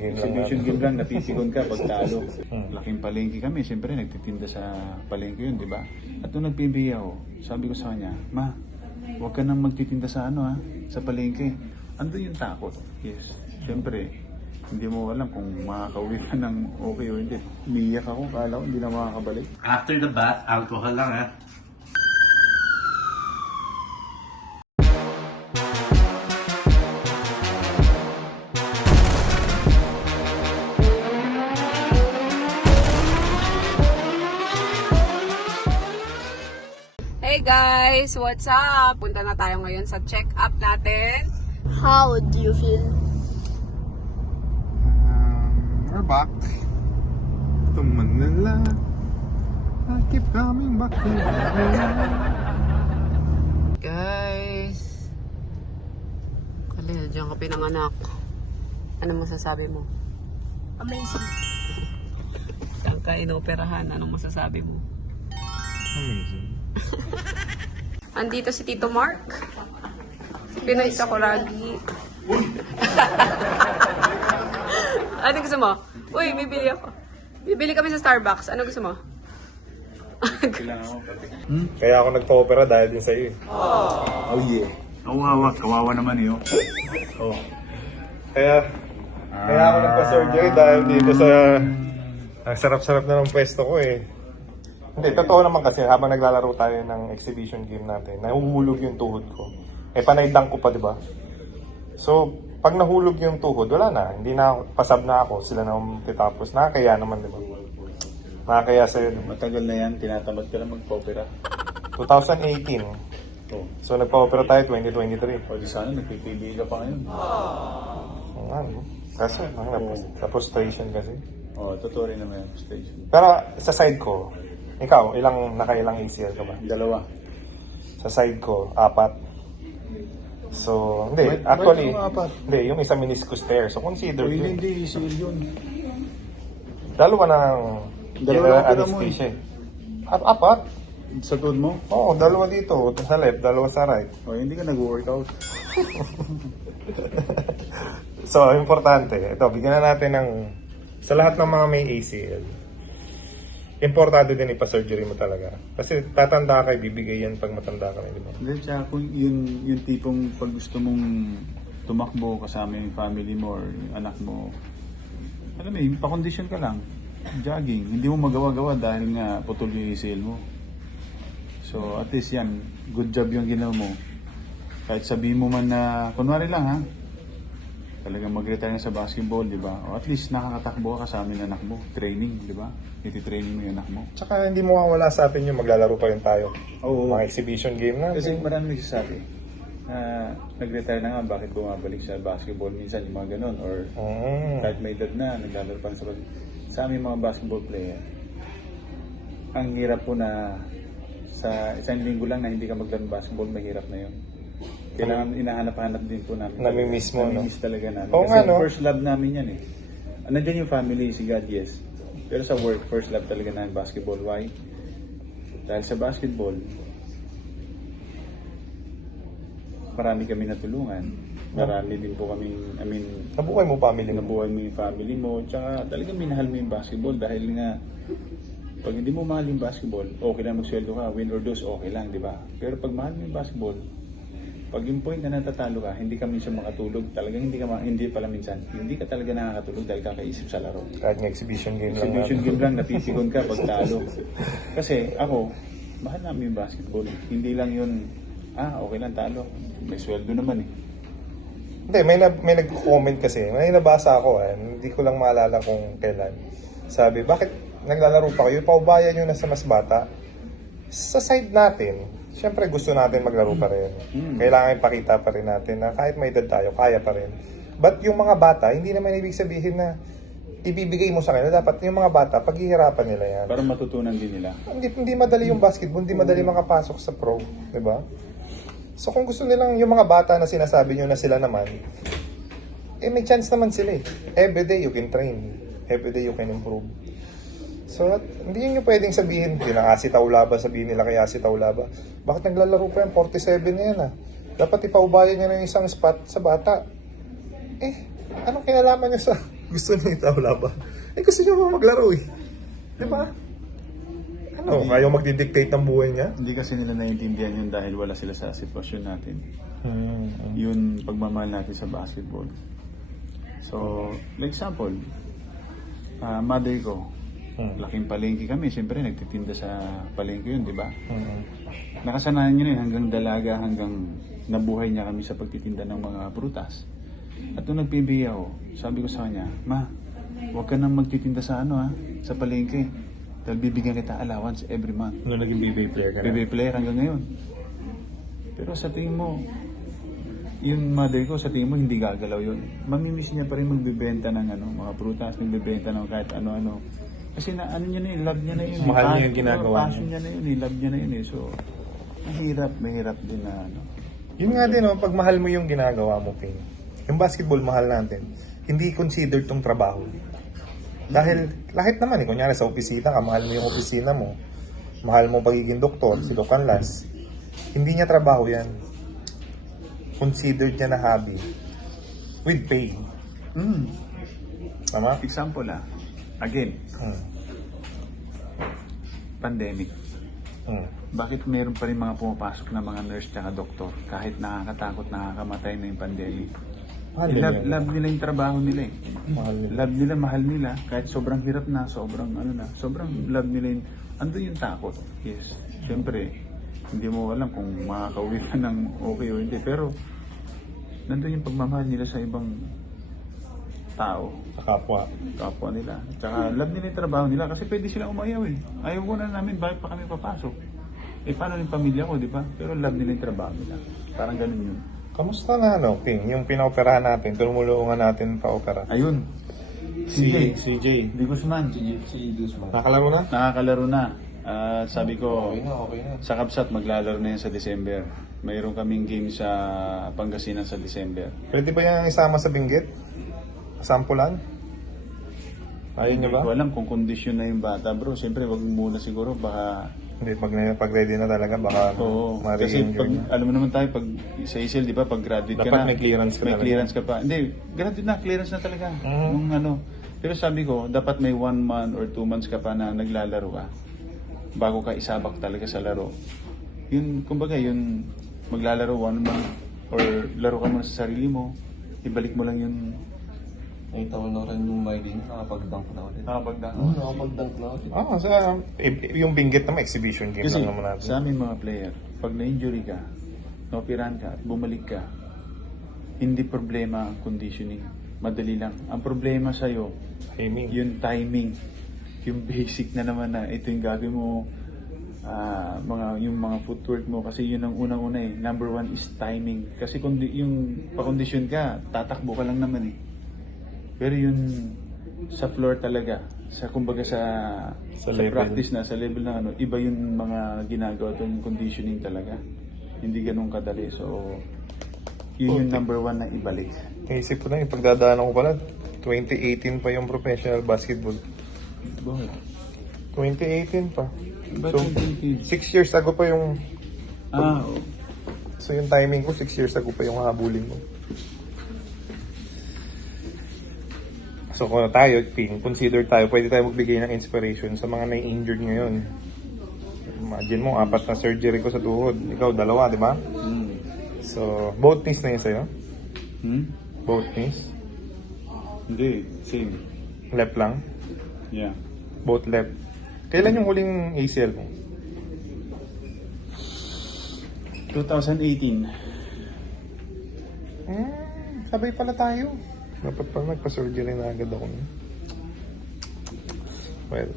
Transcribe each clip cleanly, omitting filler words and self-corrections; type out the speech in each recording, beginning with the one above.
Exhibition game lang, napipikon ka pag talo. Laking palengke kami, siyempre nagtitinda sa palengke yun, di ba? At nung nagbibiya ako, sabi ko sa kanya, Ma, huwag ka nang magtitinda sa sa palengke. Andun yung takot. Yes, siyempre, hindi mo alam kung makakauwi ka ng okay o hindi. Umiiyak ako, kala ko hindi na makakabalik. After the bath, alcohol lang ha. Hey guys! What's up? Punta na tayo ngayon sa check-up natin. How do you feel? We're back. Tumanala. I keep coming back to you. Guys! Kalil, diyan ka pinanganak. Ano masasabi mo? Amazing. Diyan ka inoperahan. Anong masasabi mo? Amazing. Andito si Tito Mark. Pinoy Sakuragi. Ano gusto mo? Uy, bibili ako. Bibili kami sa Starbucks. Ano gusto mo? Kailangan ako pati. Kaya ako nagpa-opera dahil din sa iyo. Oh yeah. Kawawa naman yun. Oh. Kaya ako nagpa-surgery dahil dito sa ang sarap-sarap na ng pwesto ko eh. Hindi, totoo naman kasi habang naglalaro tayo ng exhibition game natin, nahuhulog yung tuhod ko. Eh, panaydang ko pa, di ba? So, pag nahulog yung tuhod, wala na. Hindi na ako, pasab na ako. Sila na titapos. Nakakaya naman, di ba? Nakakaya sa'yo, di ba? Matagal na yan, tinatamad ka na magpa-opera. 2018. Oh. So, nagpa-opera tayo 2023. O di sana, nagpipili ka pa ngayon. Ano? Kasi, na-frustration kasi. Oh, totoo rin naman yung station. Pero sa side ko, ikaw, nakailang ACL ka ba? 2. Sa side ko, 4. So, hindi, Ba't actually, yung 4? hindi, yung isa meniscus tear. So, consider O yun. hindi, isil yun. Dalawa ng Dalawa general lang mo anesthesia. 4? Sa tuhod mo? Oo, dalawa dito. Sa left, dalawa sa right. O hindi ka nag-workout. So, importante. Ito, bigyan na natin ng, sa lahat ng mga may ACL, importante din ipa-surgery mo talaga. Kasi tatanda ka, bibigay yan pag matanda ka na, di ba? Hindi, tsaka kung yung tipong pag gusto mong tumakbo kasama yung family mo or yung anak mo, alam mo, pa-condition ka lang. Jogging. Hindi mo magawa-gawa dahil nga putol yung ACL mo. So, at least yan, good job yung ginawa mo. Kahit sabihin mo man na, kunwari lang ha, talagang mag-retire na sa basketball, di ba? O at least nakakatakbo ka kasama yung anak mo. Training, di ba? Iti-training mo yung anak mo. Tsaka hindi mo mawala sa atin yung maglalaro pa rin tayo. Oo. Mga exhibition game na. Kasi marami nagsasabi na nag-retire na nga, bakit bumabalik sa basketball minsan yung mga ganun or kahit may edad na, naglalaro pa sa basketball. Sa aming mga basketball player, ang hirap po na sa isang linggo lang na hindi ka maglaro ng basketball, mahirap na yun. Kailangan inahanap-hanap din po namin. Namimiss mo, no? Namimiss talaga namin. Oo Kasi nga, no? first love namin yan eh. Nandiyan yung family, si God, yes. Pero sa work, first love talaga namin basketball. Why? Dahil sa basketball, marami kami natulungan. Marami din po kami, Nabuhay mo family mo. nabuhay mo yung family mo. Tsaka talagang minahal mo yung basketball dahil nga pag hindi mo mahal yung basketball, okay lang magsweldo ka, win or lose, okay lang, di ba? Pero pag mahal mo yung basketball, pag yung point na natatalo ka, hindi ka minsan makatulog, talagang hindi pala minsan, hindi ka talaga nakakatulog dahil kakaisip sa laro. Kahit ng exhibition game lang. Exhibition game lang, napipikon ka pag talo. Kasi ako, mahal namin yung basketball. Hindi lang yun, okay lang talo, may sweldo naman eh. Hindi, may nag-comment kasi. May nabasa ako hindi ko lang maalala kung kailan. Sabi, bakit naglalaro pa kayo? Paubayan nyo na sa mas bata. Sa side natin, siyempre gusto natin maglaro pa rin. Kailangan ipakita pa rin natin na kahit may edad tayo, kaya pa rin. But yung mga bata, hindi naman ibig sabihin na ibibigay mo sa kanila. Dapat yung mga bata, paghihirapan nila yan. Para matutunan din nila. Hindi madali yung basketball, hindi madali makapasok sa pro. Diba? So kung gusto nilang yung mga bata na sinasabi nyo na sila naman, may chance naman sila eh. Everyday you can train. Everyday you can improve. So, hindi nyo pwedeng sabihin, si Taulaba, sabihin nila kaya si Taulaba. Bakit naglalaro pa yan? 47 na yan Dapat ipaubayan nyo ng isang spot sa bata. Anong kinalaman nyo sa Gusto niya itawla ba? Eh, gusto niya pa maglaro eh. Di ba? Ano, ayaw magdidictate ng buhay niya? Hindi kasi nila naiintindihan yun dahil wala sila sa sitwasyon natin. Hmm. Yun pagmamahal natin sa basketball. So, like example, mother ko, laking palengke kami. Siyempre, nagtitinda sa palengke yun, di ba? Nakasanayan nyo na yun hanggang dalaga, hanggang nabuhay niya kami sa pagtitinda ng mga prutas. At nung nag-PBA ako, sabi ko sa kanya, Ma, huwag ka nang magtitinda sa sa palengke. Dahil bibigyan kita allowance every month. Nung naging BBA player ka na? PBA player hanggang ngayon. Pero sa tingin mo, yung mother ko, sa tingin mo, hindi gagalaw yun. Mamimiss niya pa rin magbibenta ng mga prutas, magbibenta ng kahit ano-ano. Kasi ano niya na yun, love niya na yun. Mahal niya yung ginagawa niya. Passion niya na yun, love niya na yun eh. So, mahirap din na Yun nga din, pag mahal mo yung ginagawa mo, Ping. Yung basketball, mahal natin. Hindi considered tong trabaho. Dahil lahat naman, kunyari sa opisina ka, mahal mo yung opisina mo. Mahal mo pagiging doktor, si Doc Canlas. Hindi niya trabaho yan. Considered niya na hobby. With pay. Tama? Example again, pandemic. Bakit meron pa rin mga pumapasok na mga nurse at doktor kahit nakakatakot, nakakamatay na yung pandemic? Love nila yung trabaho nila eh. Love nila, mahal nila. Kahit sobrang hirap na, sobrang love nila yung, andun yung takot. Yes, syempre, hindi mo alam kung makakauwi ka ng okay o hindi. Pero, nandun yung pagmamahal nila sa ibang tao. Sa Kapwa nila. Tsaka love nila yung trabaho nila kasi pwede sila umayaw eh. Ayaw ko na namin, bakit pa kami papasok? Eh, paano yung pamilya ko, di ba? Pero love nila yung trabaho nila. Parang ganun yun. Kamusta na, Ping? Yung pinaoperahan natin, tumulungan natin pa-opera. Ayun. CJ. Di Guzman. Nakalaro na? Nakakalaro na. Sabi ko, Okay na. sa Kapsat maglalaro na yan sa December. Mayroon kaming game sa Pangasinan sa December. Pwede ba yung isama sa binggit? Sampulan? Ayaw niyo ba? Hindi ko alam kung kondisyon na yung bata, bro. Siyempre, wag muna siguro, baka... Hindi, pag ready na talaga, baka Oo. Kasi ma-re-injure pag, niya. alam mo naman tayo, pag sa ISL, di ba, pag graduate ka Dapat na. may clearance ka May talaga. clearance ka pa. Hindi, graduate na, clearance na talaga. Nung Pero sabi ko, dapat may 1 month or 2 months ka pa na naglalaro ka bago ka isabak talaga sa laro. Yun, kumbaga, yun, maglalaro 1 month or laro ka muna sa sarili mo, ibalik mo lang yun. Nakita ko na rin yung Mylene, nakapag-dunk na ulit. Nakapagdaan. Nakapag-dunk na ulit. Yung binggit naman, exhibition game Kasi lang naman natin. sa aming mga player, pag na-injury ka, naoperahan ka, at bumalik ka, hindi problema ang conditioning. Madali lang. Ang problema sa'yo, yung timing. Yung basic na naman na ito yung gagawin mo, yung mga footwork mo. Kasi yun ang unang-una eh. Number 1 is timing. Kasi yung pa-condition ka, tatakbo ka lang naman eh. Pero yun sa floor talaga, kumbaga sa level. practice na, sa level ng iba yung mga ginagawa doon, conditioning talaga. Hindi ganun kadali. So, yun yung number 1 na ibalik. Naisip ko na yung pagdadaanan ko pala, 2018 pa yung professional basketball. Bakit? 2018 pa. Ba't So, yung 6 years ago pa yung... oo. So yung timing ko, 6 years ago pa yung habulin mo. So kung tayo, consider tayo, pwede tayo magbigay ng inspiration sa mga nai-injured ngayon. Imagine mo, 4 na surgery ko sa tuhod. Ikaw, 2, di ba? So, both knees na yun sa'yo? Both knees? Hindi, same. Left lang? Yeah. Both left. Kailan yung huling ACL mo? 2018. Sabay pala tayo. Dapat pala nagpa-surgery na agad ako. Well,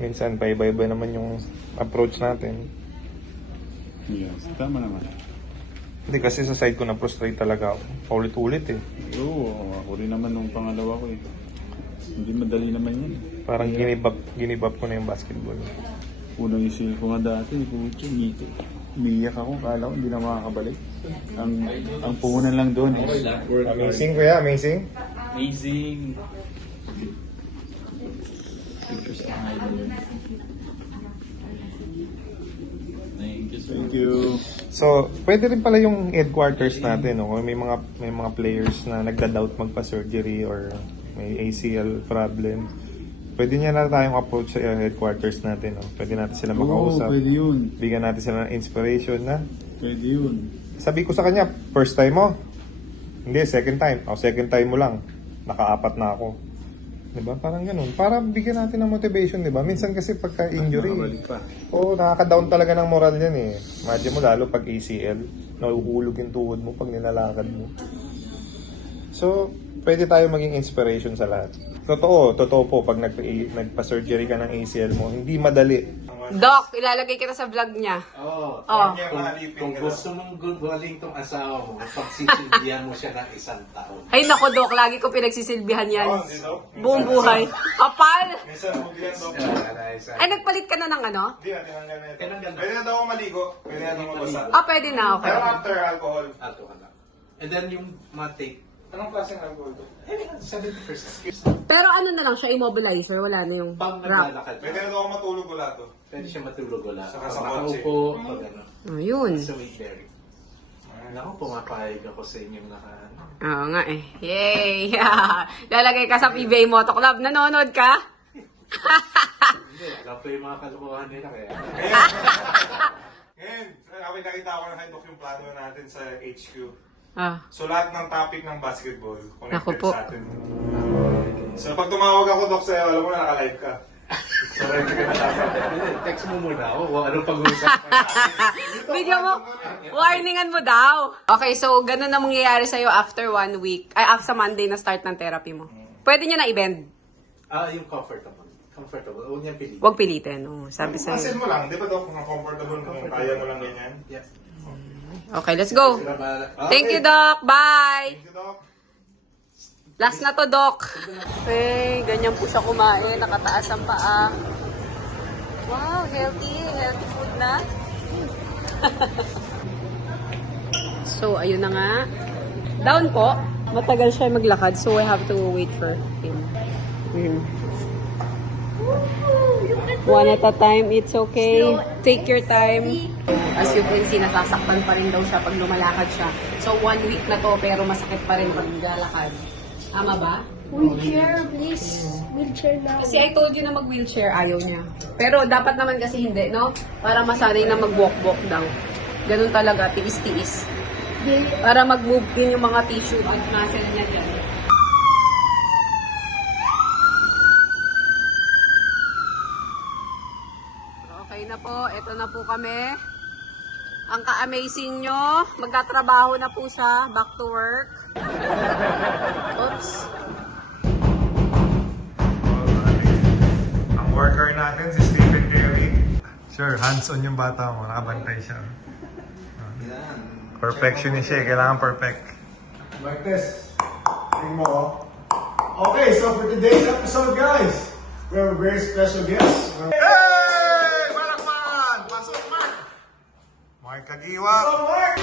minsan pa iba-iba naman yung approach natin. Yes, tama naman. Hindi kasi sa side ko na prostrate talaga ako. Paulit-ulit eh. Oo, ako rin naman nung pangalawa ko eh. Hindi madali naman yun. Parang ginib up ko na yung basketball. Unang isil ko nga dati, puto, umiiyak ako, kala ko hindi na makakabalik. Ang puhunan lang doon is Amazing kuya, amazing. Amazing! thank you. So, pwede rin pala yung headquarters natin, no? Kung may mga players na nagda-doubt magpa-surgery or may ACL problem, pwede niya na tayong approach sa headquarters natin. No? Pwede natin sila Oo, makausap. pwede yun. Bigyan natin sila ng inspiration na. Pwede yun. Sabi ko sa kanya, first time mo? Hindi, second time. O, second time mo lang. Nakaapat na ako. Diba? Parang ganun. Para bigyan natin ng motivation, diba? Minsan kasi pagka injury, Nakabalik pa. oo, nakaka-down talaga ng moral yan eh. Imagine mo lalo pag ACL, nahuhulog yung tuhod mo pag nilalakad mo. So, pwede tayo maging inspiration sa lahat. Totoo po, pag nagpa-surgery ka ng ACL mo, hindi madali. Doc, ilalagay kita sa vlog niya. Oo. Oh. Kung gusto mong galing tong asawa mo, pagsisilbihan mo siya ng 1 taon. Ay nako, Doc, lagi ko pinagsisilbihan yan. Oo, dito. Buong buhay. Kapal! Minsan, bugyan daw. Ay, nagpalit ka na ng ano? Hindi na, tinanggal na ito. Tinanggal na. Pwede na daw ako maligo. Pwede na daw mabasa. Ah, pwede na, okay. Pero after alcohol. Ato ka lang. And then yung matik, Anong klaseng alcohol to? 70%. Pero ano na lang siya, immobilizer, wala na yung Pag wrap. naglalakad Pwede ka, na daw ako matulog wala to. pwede siya matulog wala. Saka Pag sa nakaupo, pag ano. Ayun. Sa weight bearing. Ako, pumapayag ako sa inyong naka... Oo nga eh. Yay! Lalagay ka sa PBA Moto Club. Nanonood ka? Hindi, alam ko yung mga kalokohan nila kaya. Ngayon, nakita ko na handok yung plano natin sa HQ. Ah. So lahat ng topic ng basketball Naku connected po. sa atin. So pag tumawag ako, Doc, sa'yo, alam mo na naka-live ka. So ready ka na dapat. Hindi, text mo muna ako kung anong pag-uusapan. Video mo, warningan mo daw. Okay, so ganun na mangyayari sa'yo after 1 week. Ay, after Monday na start ng therapy mo. Pwede niya na i-bend. Yung comfortable. Comfortable. Huwag niyang pilitin. Huwag pilitin. Oh, sabi Masin sa'yo. mo lang, di ba, Doc, kung comfortable kung kaya mo lang ganyan? Yeah. Okay, let's go. Sila bahala. Thank you, Doc. Bye! Thank you, Doc. Last na to, Doc. Okay, ganyan po siya kumain. Nakataas ang paa. Wow, healthy. Healthy food na. So, ayun na nga. Down po. Matagal siya maglakad, so I have to wait for him. One at a time, it's okay. Take your time. As you can see, nasasaktan pa rin daw siya pag lumalakad siya. So, 1 week na to, pero masakit pa rin pag naglalakad. Tama ba? Wheelchair, please. Wheelchair now. Kasi I told you na mag-wheelchair, ayaw niya. Pero dapat naman kasi hindi, no? Para masanay na mag-walk-walk daw. Ganun talaga, tiis-tiis. Para mag-move din yung mga tissue at muscle niya dyan. Okay na po, eto na po kami. Ang ka-amazing nyo, magtatrabaho na po siya, back to work. Oops. Ang worker natin, si Stephen Curry. Sure, hands-on yung bata mo. Nakabantay siya. Perfectionist siya. Kailangan perfect. Like this. Tingnan mo, oh. Okay, so for today's episode, guys, we have a very special guest. Hey! Malakman! Pasok, Mark! Mark Kagiwa! So, Mark!